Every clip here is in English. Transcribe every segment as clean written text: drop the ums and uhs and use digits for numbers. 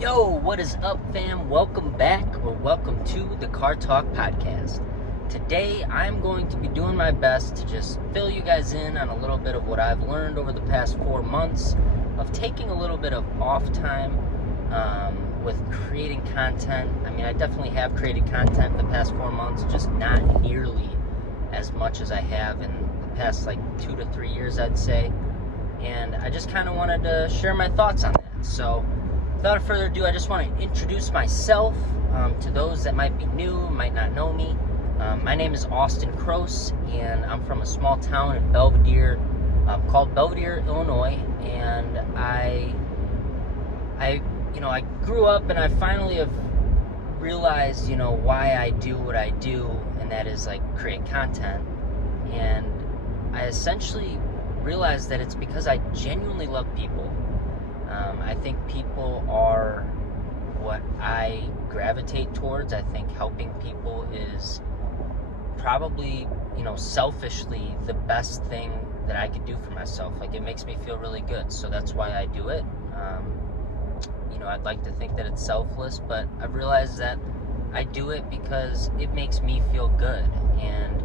Yo, what is up, fam? Welcome back, or welcome to the Car Talk Podcast. Today, I'm going to be doing my best to just fill you guys in on a little bit of what I've learned over the past 4 months of taking a little bit of off time with creating content. I mean, I definitely have created content the past 4 months, just not nearly as much as I have in the past, 2 to 3 years, I'd say. And I just kind of wanted to share my thoughts on that. So, without further ado, I just want to introduce myself to those that might be new, might not know me. My name is Austin Kroos, and I'm from a small town in Belvedere called Belvedere, Illinois. And I grew up, and I finally have realized, why I do what I do, and that is create content. And I essentially realized that it's because I genuinely love people. I think people are what I gravitate towards. I think helping people is probably, selfishly the best thing that I could do for myself. It makes me feel really good. So that's why I do it. I'd like to think that it's selfless, but I've realized that I do it because it makes me feel good. And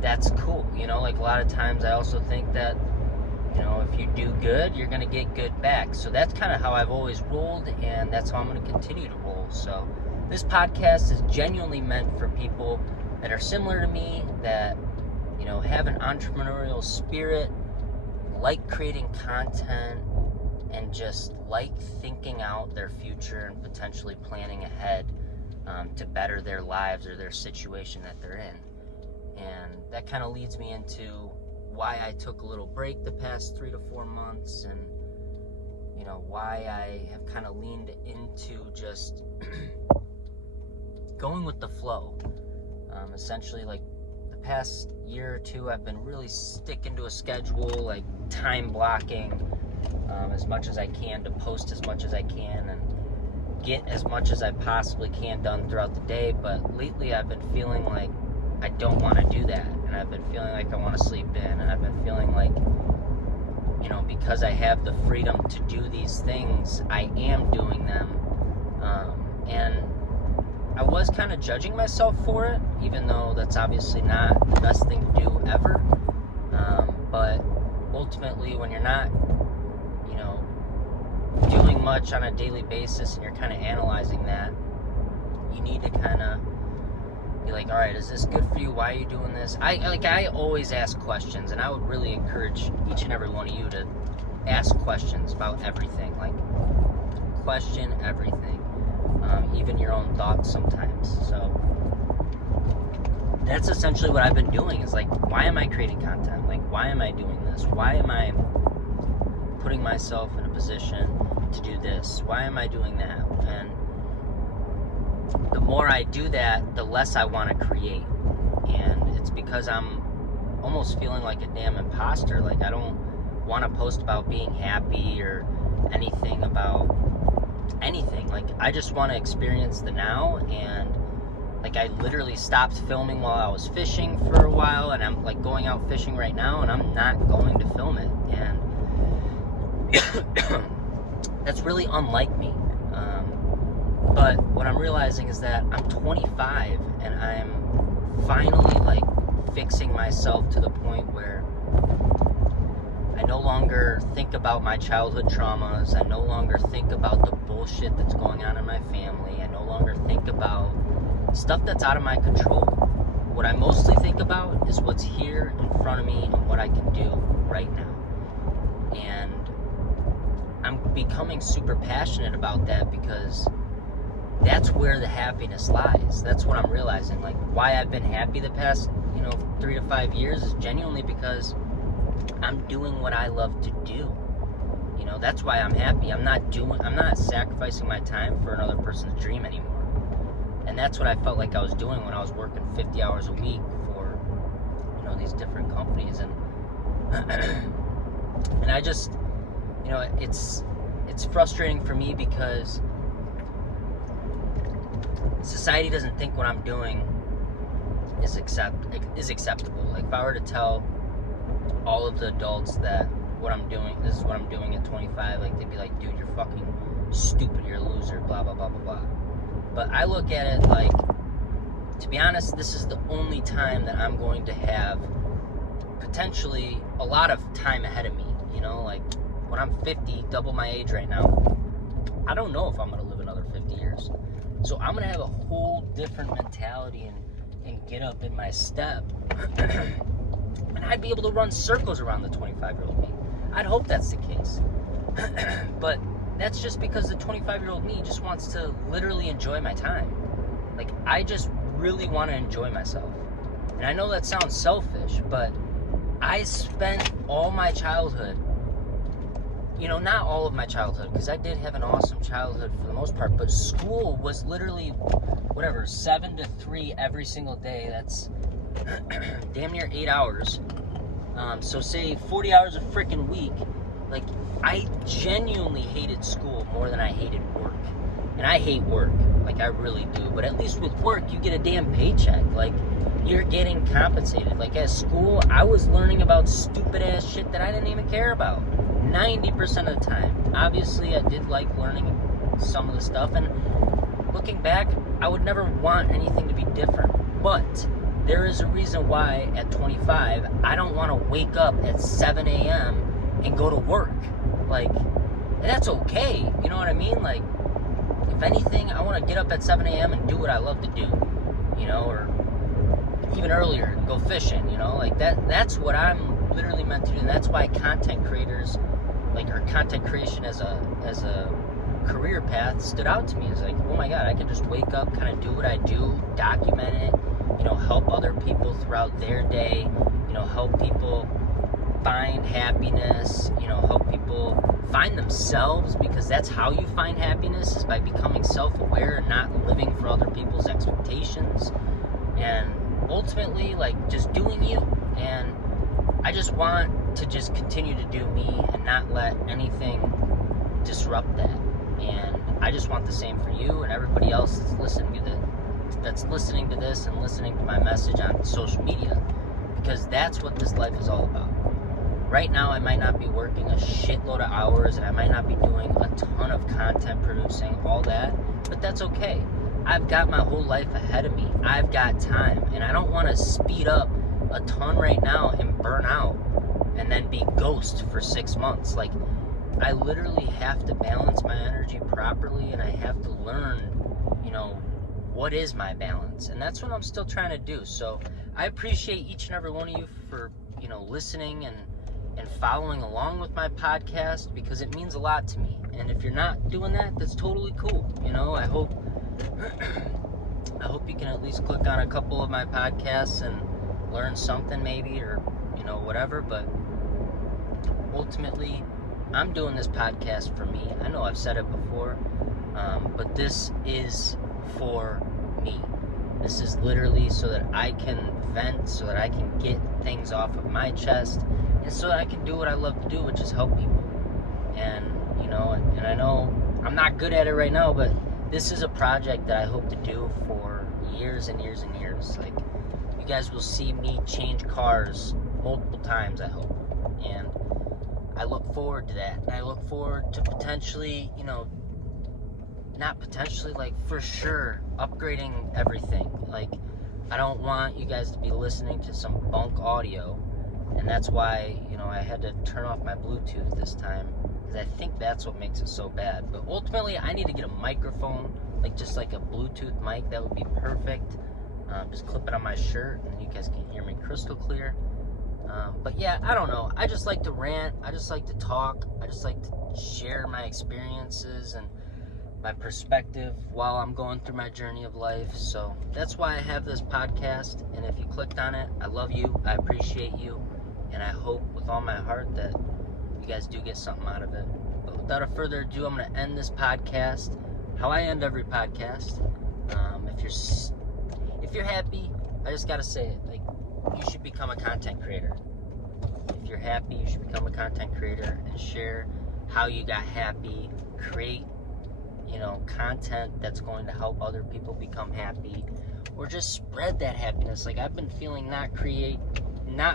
that's cool. A lot of times I also think that if you do good, you're going to get good back. So that's kind of how I've always rolled, and that's how I'm going to continue to roll. So this podcast is genuinely meant for people that are similar to me, that, have an entrepreneurial spirit, like creating content, and just like thinking out their future and potentially planning ahead to better their lives or their situation that they're in. And that kind of leads me into why I took a little break the past 3 to 4 months, and why I have kind of leaned into just going with the flow. Essentially, the past year or two, I've been really sticking to a schedule, time blocking as much as I can to post as much as I can and get as much as I possibly can done throughout the day. But lately I've been feeling like I don't want to do that, and I've been feeling like I want to sleep in, and I've been feeling like, because I have the freedom to do these things, I am doing them, and I was kind of judging myself for it, even though that's obviously not the best thing to do ever, but ultimately when you're not, doing much on a daily basis and you're kind of analyzing that, you need to kind of be like, all right, is this good for you? Why are you doing this? I always ask questions, and I would really encourage each and every one of you to ask questions about everything. Question everything, even your own thoughts sometimes. So that's essentially what I've been doing, is why am I creating content? Why am I doing this? Why am I putting myself in a position to do this? Why am I doing that? And the more I do that, the less I want to create. And it's because I'm almost feeling like a damn imposter. I don't want to post about being happy or anything about anything. I just want to experience the now. And I literally stopped filming while I was fishing for a while, and I'm going out fishing right now, and I'm not going to film it. And that's really unlike me. But what I'm realizing is that I'm 25, and I'm finally fixing myself to the point where I no longer think about my childhood traumas. I no longer think about the bullshit that's going on in my family. I no longer think about stuff that's out of my control. What I mostly think about is what's here in front of me and what I can do right now. And I'm becoming super passionate about that, because that's where the happiness lies. That's what I'm realizing. Why I've been happy the past, 3 to 5 years is genuinely because I'm doing what I love to do. That's why I'm happy. I'm not sacrificing my time for another person's dream anymore. And that's what I felt like I was doing when I was working 50 hours a week for, these different companies. And and I just, it's frustrating for me, because society doesn't think what I'm doing is acceptable. If I were to tell all of the adults that this is what I'm doing at 25, they'd be like, dude, you're fucking stupid, you're a loser. loser, blah, blah, blah, blah, blah. But I look at it like, to be honest, this is the only time that I'm going to have potentially a lot of time ahead of me. You know, like when I'm 50, double my age right now, I don't know if I'm going to live another 50 years. So I'm going to have a whole different mentality and get up in my step. And I'd be able to run circles around the 25-year-old me. I'd hope that's the case. But that's just because the 25-year-old me just wants to literally enjoy my time. Like, I just really want to enjoy myself. And I know that sounds selfish, but I spent all my childhood, you know, not all of my childhood, because I did have an awesome childhood for the most part, but school was literally, 7 to 3 every single day. That's damn near 8 hours. So say 40 hours a freaking week. Like, I genuinely hated school more than I hated work. And I hate work, like I really do. But at least with work, you get a damn paycheck. Like, you're getting compensated. Like, at school, I was learning about stupid ass shit that I didn't even care about 90% of the time. Obviously, I did like learning some of the stuff, and looking back, I would never want anything to be different. But there is a reason why at 25, I don't want to wake up at 7 a.m. and go to work. Like, and that's okay. You know what I mean? Like, if anything, I want to get up at 7 a.m. and do what I love to do. You know, or even earlier, go fishing, you know? Like, that's what I'm literally meant to do. And that's why content creators, like, or content creation as a career path stood out to me. It's like, oh my God, I can just wake up, kind of do what I do, document it, you know, help other people throughout their day, you know, help people find happiness, you know, help people find themselves, because that's how you find happiness, is by becoming self-aware and not living for other people's expectations, and ultimately, like, just doing you. And I just want to just continue to do me and not let anything disrupt that. And I just want the same for you and everybody else that's listening to this and listening to my message on social media, because that's what this life is all about. Right now, I might not be working a shitload of hours, and I might not be doing a ton of content producing, all that, but that's okay. I've got my whole life ahead of me. I've got time, and I don't want to speed up a ton right now and burn out and then be ghost for 6 months. Like, I literally have to balance my energy properly, and I have to learn, you know, what is my balance, and that's what I'm still trying to do. So I appreciate each and every one of you for, you know, listening and following along with my podcast, because it means a lot to me. And if you're not doing that, that's totally cool. You know, I hope you can at least click on a couple of my podcasts and learn something maybe, or, you know, whatever. But ultimately, I'm doing this podcast for me. I know I've said it before, but this is for me. This is literally so that I can vent, so that I can get things off of my chest, and so that I can do what I love to do, which is help people. And, you know, and I know I'm not good at it right now, but this is a project that I hope to do for years and years and years. Like, you guys will see me change cars multiple times, I hope. And I look forward to that. And I look forward to potentially, you know, not potentially, like, for sure, upgrading everything. Like, I don't want you guys to be listening to some bunk audio, and that's why, you know, I had to turn off my Bluetooth this time, because I think that's what makes it so bad. But ultimately, I need to get a microphone, like, just like a Bluetooth mic. That would be perfect. Just clip it on my shirt, and you guys can hear me crystal clear. But yeah, I don't know. I just like to rant. I just like to talk. I just like to share my experiences and my perspective while I'm going through my journey of life. So that's why I have this podcast. And if you clicked on it, I love you. I appreciate you. And I hope with all my heart that you guys do get something out of it. But without a further ado, I'm going to end this podcast how I end every podcast. If you're happy, I just got to say it. Like, you should become a content creator. If you're happy, you should become a content creator and share how you got happy. Create, you know, content that's going to help other people become happy, or just spread that happiness. Like, I've been feeling not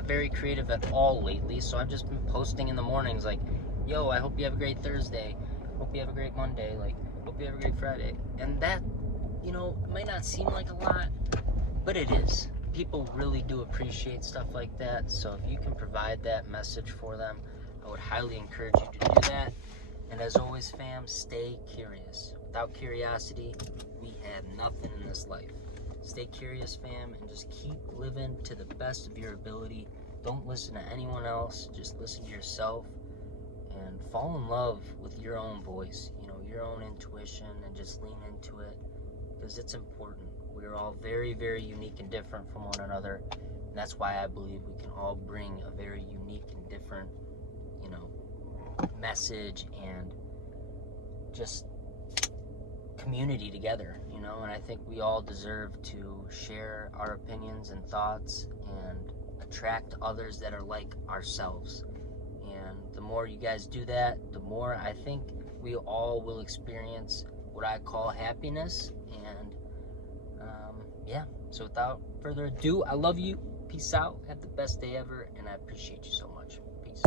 very creative at all lately, so I've just been posting in the mornings like, yo, I hope you have a great Thursday, hope you have a great Monday, like, Hope you have a great Friday. And that, might not seem like a lot, but it is. People really do appreciate stuff like that. So if you can provide that message for them, I would highly encourage you to do that. And as always, fam, stay curious. Without curiosity, we have nothing in this life. Stay curious, fam, and just keep living to the best of your ability. Don't listen to anyone else. Just listen to yourself and fall in love with your own voice, your own intuition, and just lean into it because it's important. We're all very, very unique and different from one another. And that's why I believe we can all bring a very unique and different, message and just community together, and I think we all deserve to share our opinions and thoughts and attract others that are like ourselves. And the more you guys do that, the more I think we all will experience what I call happiness. And so without further ado, I love you. Peace out. Have the best day ever, and I appreciate you so much. Peace.